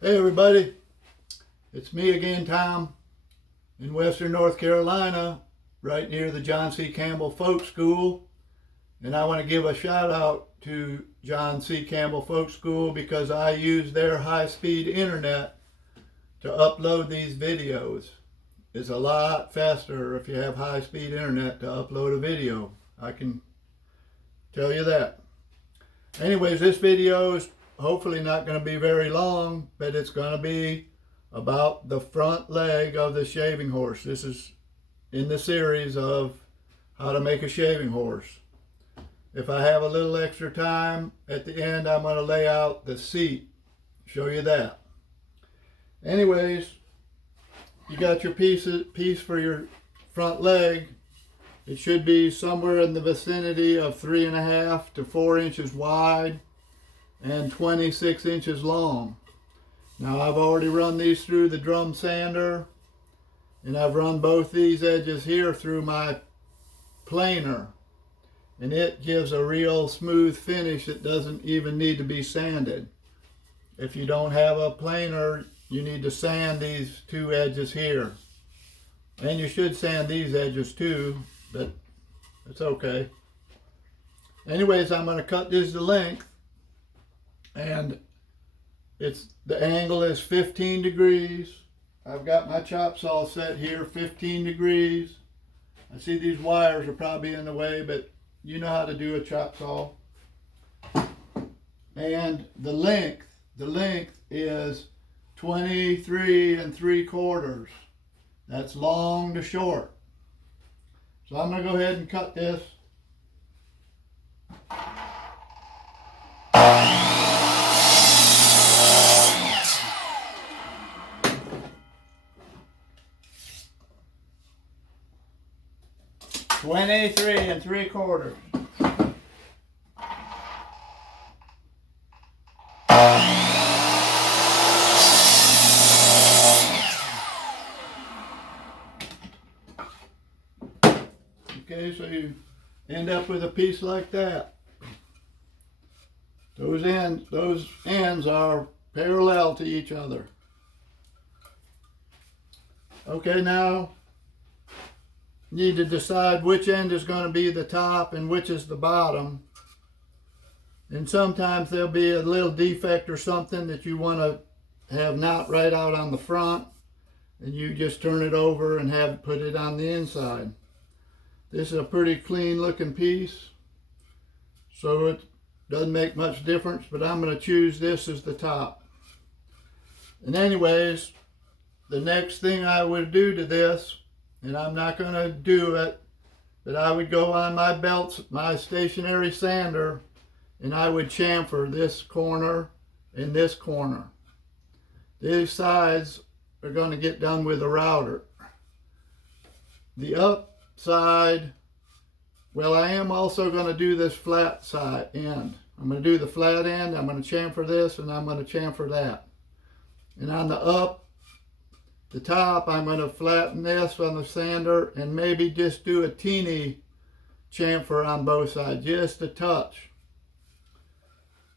Hey everybody, it's me again, Tom, in Western North Carolina, right near the John C. Campbell Folk School. And I want to give a shout out to John C. Campbell Folk School because I use their high-speed internet to upload these videos. It's a lot faster if you have high-speed internet to upload a video. I can tell you that. Anyways, this video is hopefully not going to be very long, but it's going to be about the front leg of the shaving horse. This is in the series of how to make a shaving horse. If I have a little extra time at the end, I'm going to lay out the seat, show you that. Anyways, you got your piece for your front leg. It should be somewhere in the vicinity of 3.5 to 4 inches wide and 26 inches long. Now I've already run these through the drum sander, and I've run both these edges here through my planer, and it gives a real smooth finish that doesn't even need to be sanded. If you don't have a planer, you need to sand these two edges here, and you should sand these edges too, but it's okay. Anyways, I'm going to cut this to length, and the angle is 15 degrees. I've got my chop saw set here 15 degrees. I see these wires are probably in the way, but you know how to do a chop saw. And the length is 23 3/4. That's long to short. So I'm going to go ahead and cut this. $23 3/4. Okay, so you end up with a piece like that. Those ends are parallel to each other. Okay, now you need to decide which end is going to be the top and which is the bottom. And sometimes there'll be a little defect or something that you want to have not right out on the front, and you just turn it over and put it on the inside. This is a pretty clean looking piece, so it doesn't make much difference, but I'm going to choose this as the top. And anyways, the next thing I would do to this, and I'm not going to do it, but I would go on my belts, my stationary sander, and I would chamfer this corner and this corner. These sides are going to get done with a router. The up side, well, I am also going to do this flat side end. I'm going to do the flat end, I'm going to chamfer this, and I'm going to chamfer that. And on the top, I'm going to flatten this on the sander and maybe just do a teeny chamfer on both sides, just a touch.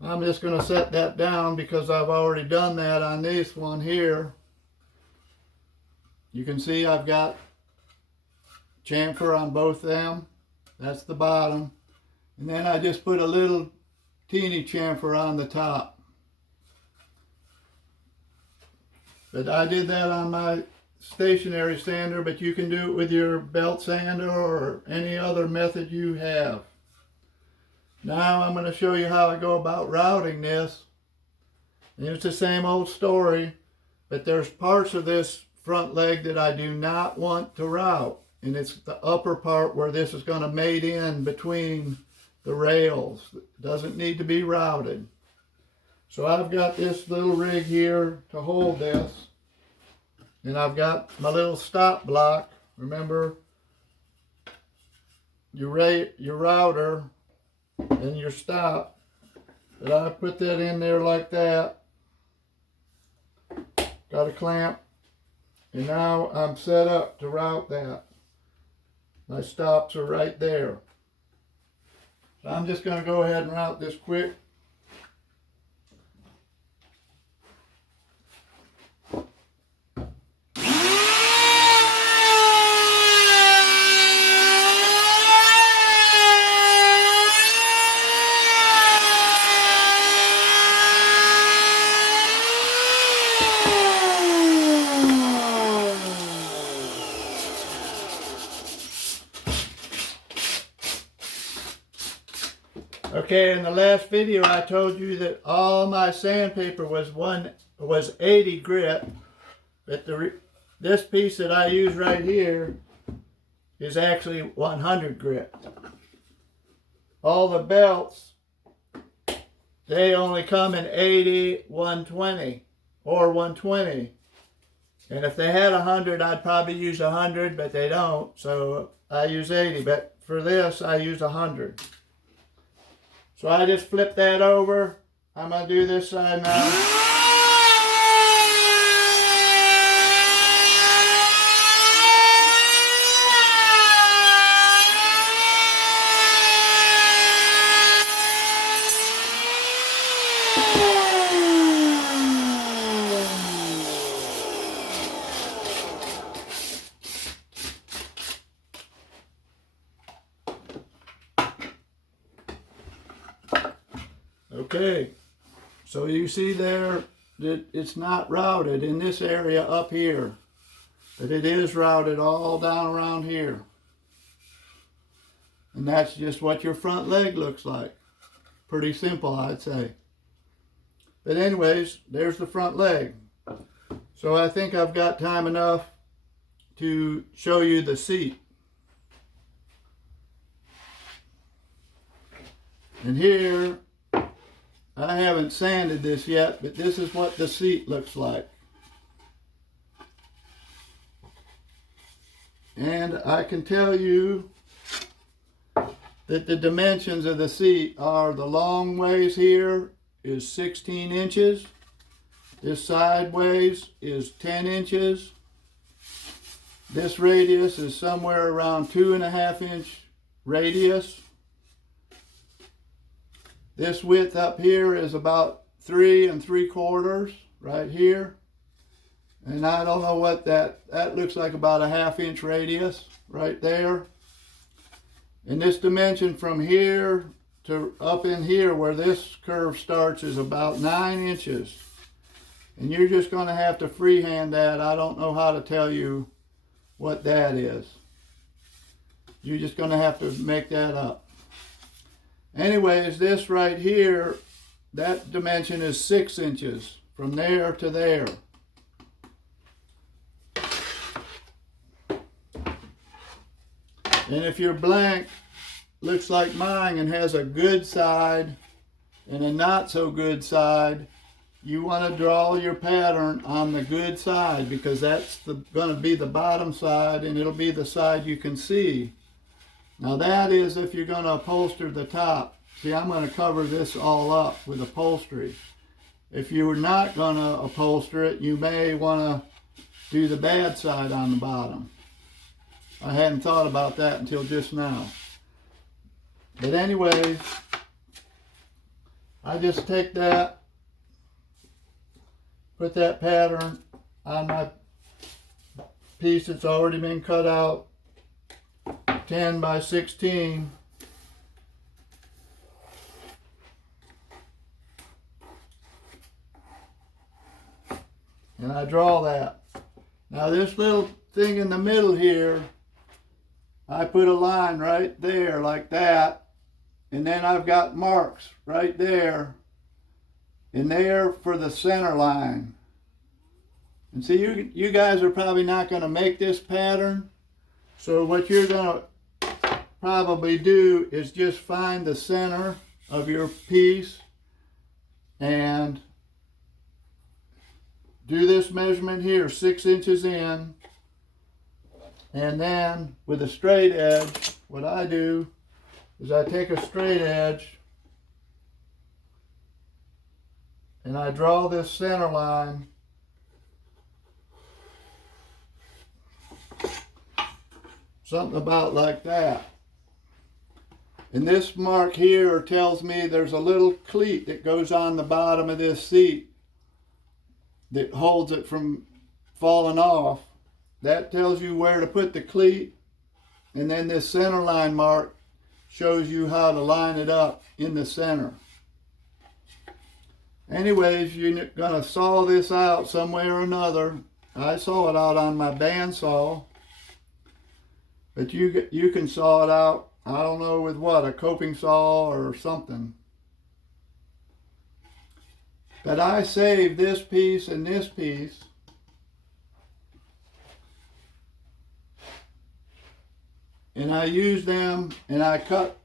I'm just going to set that down because I've already done that on this one here. You can see I've got chamfer on both of them. That's the bottom. And then I just put a little teeny chamfer on the top. But I did that on my stationary sander, but you can do it with your belt sander or any other method you have. Now I'm going to show you how I go about routing this. And it's the same old story, but there's parts of this front leg that I do not want to route. And it's the upper part where this is going to mate in between the rails. It doesn't need to be routed. So I've got this little rig here to hold this. And I've got my little stop block. Remember, your router and your stop. But I put that in there like that. Got a clamp. And now I'm set up to route that. My stops are right there. So I'm just going to go ahead and route this quick. Okay, in the last video I told you that all my sandpaper was 80 grit, but this piece that I use right here is actually 100 grit. All the belts, they only come in 80, 120, or 120. And if they had 100, I'd probably use 100, but they don't, so I use 80. But for this, I use 100. So I just flip that over. I'm going to do this side now. Okay, so you see there that it's not routed in this area up here, but it is routed all down around here. And that's just what your front leg looks like. Pretty simple, I'd say. But anyways, there's the front leg. So I think I've got time enough to show you the seat. And here, I haven't sanded this yet, but this is what the seat looks like. And I can tell you that the dimensions of the seat are the long ways here is 16 inches. This sideways is 10 inches. This radius is somewhere around 2.5 inch radius. This width up here is about 3 3/4 right here. And I don't know what that looks like, about a 1/2 inch radius right there. And this dimension from here to up in here where this curve starts is about 9 inches. And you're just going to have to freehand that. I don't know how to tell you what that is. You're just going to have to make that up. Anyways, this right here, that dimension is 6 inches from there to there. And if your blank looks like mine and has a good side and a not so good side, you want to draw your pattern on the good side, because that's going to be the bottom side and it'll be the side you can see. Now that is if you're going to upholster the top. See, I'm going to cover this all up with upholstery. If you were not going to upholster it, you may want to do the bad side on the bottom. I hadn't thought about that until just now. But anyways, I just take that, put that pattern on my piece that's already been cut out, 10 by 16. And I draw that. Now this little thing in the middle here, I put a line right there like that. And then I've got marks right there and there for the center line. And see, you guys are probably not going to make this pattern. So what you're going to probably do is just find the center of your piece and do this measurement here, 6 inches in. And then with a straight edge, what I do is I take a straight edge and I draw this center line something about like that. And this mark here tells me there's a little cleat that goes on the bottom of this seat that holds it from falling off. That tells you where to put the cleat, and then this center line mark shows you how to line it up in the center. Anyways, you're gonna saw this out some way or another. I saw it out on my bandsaw, but you can saw it out, I don't know with what, a coping saw or something. But I saved this piece and this piece. And I used them, and I cut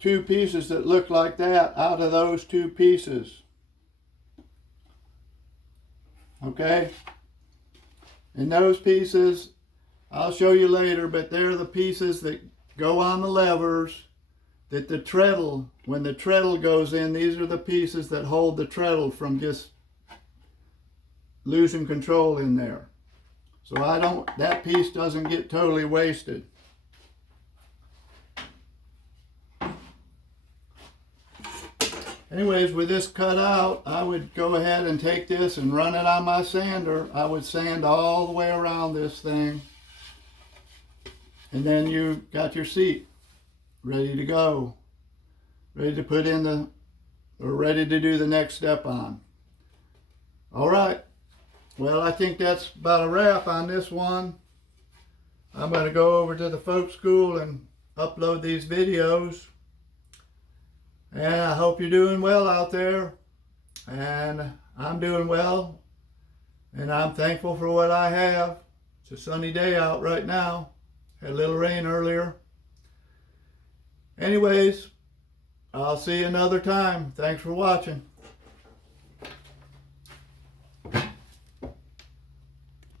two pieces that look like that out of those two pieces. Okay? And those pieces, I'll show you later, but they're the pieces that go on the levers that the treadle, when the treadle goes in, these are the pieces that hold the treadle from just losing control in there. So that piece doesn't get totally wasted. Anyways, with this cut out, I would go ahead and take this and run it on my sander. I would sand all the way around this thing. And then you got your seat ready to go. Ready to put in ready to do the next step on. All right. Well, I think that's about a wrap on this one. I'm going to go over to the folk school and upload these videos. And I hope you're doing well out there. And I'm doing well. And I'm thankful for what I have. It's a sunny day out right now. Had a little rain earlier. Anyways, I'll see you another time. Thanks for watching.